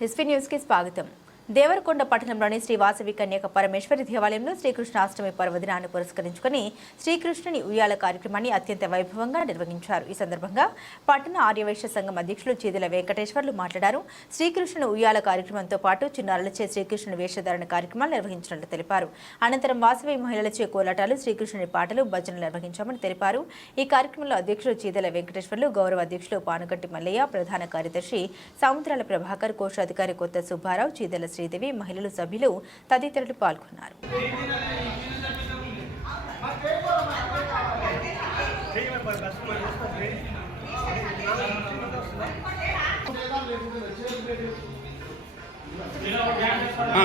SP news కి స్వాగతం. దేవరకొండ పట్టణంలోని శ్రీ వాసవి కన్యక పరమేశ్వరి దేవాలయంలో శ్రీకృష్ణాష్టమి పర్వదినాన్ని పురస్కరించుకుని శ్రీకృష్ణుని ఉయ్యాల కార్యక్రమాన్ని అత్యంత వైభవంగా నిర్వహించారు. ఈ సందర్భంగా పట్టణ ఆర్యవైశ్య సంఘం అధ్యక్షులు చీదల వెంకటేశ్వర్లు మాట్లాడారు. శ్రీకృష్ణుని ఉయ్యాల కార్యక్రమంతో పాటు చిన్నారులచే శ్రీకృష్ణుని వేషధారణ కార్యక్రమాలు నిర్వహించినట్లు తెలిపారు. అనంతరం వాసవి మహిళలచే కోలాటాలు, శ్రీకృష్ణుని పాటలు, భజనలు నిర్వహించామని తెలిపారు. ఈ కార్యక్రమంలో అధ్యక్షులు చీదల వెంకటేశ్వర్లు, గౌరవ అధ్యక్షులు పానుగంటి మల్లయ్య, ప్రధాన కార్యదర్శి సముద్రాల ప్రభాకర్, కోశాధికారి కొత్త సుబ్బారావు, చీదల శ్రీదేవి, మహిళలు, సభ్యులు తదితరులు పాల్గొన్నారు.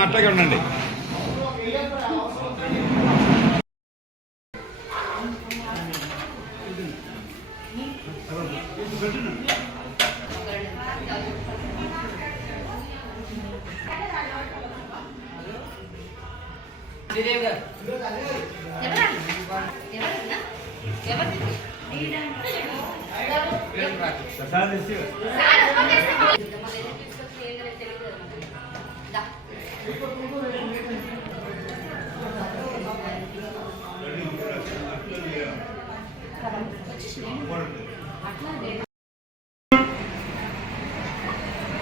అట్లాగే ఉండండి.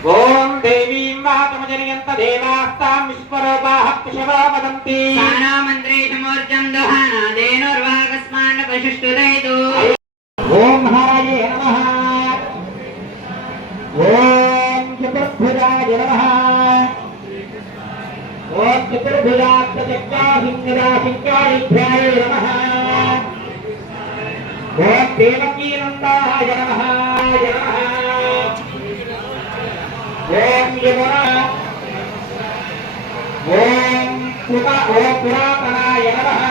ఓం దేవీం వాతమజనయంత దేవాస్తాం విశ్వరూపాః పిశవో వదంతి సానామంత్రేషమూర్జం దోహానాదేనుర్వాగస్మాన్న పశుష్టుదైదు. ఓం హరయే నమః. ఓం చతుర్భుజాయ నమః. ఓం చతుర్భుజాక్షజగ్గాహిన్నిరాశింకారిభ్యాయ నమః. ఓం దేవకీనందాయ నమః. ఓం యమునా. ఓం పురాతనాయ నమః.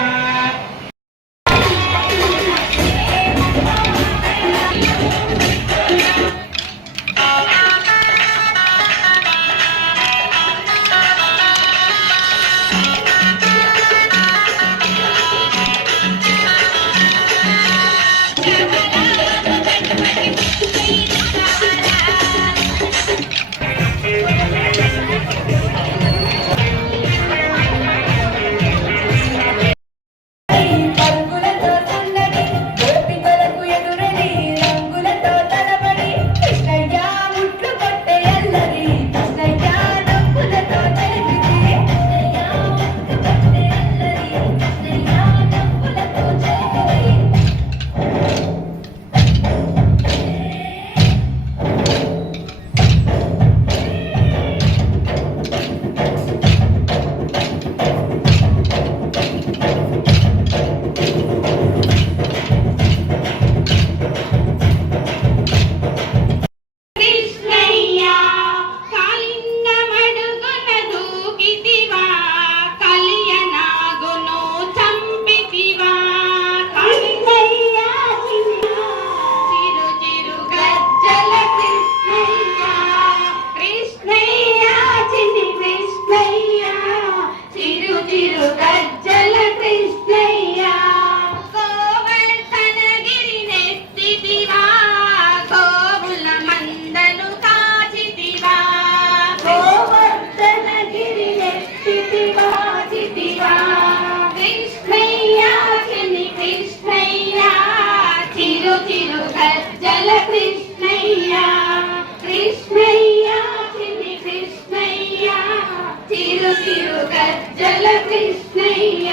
చిరు చిరు గజ్జల కృష్ణయ్య.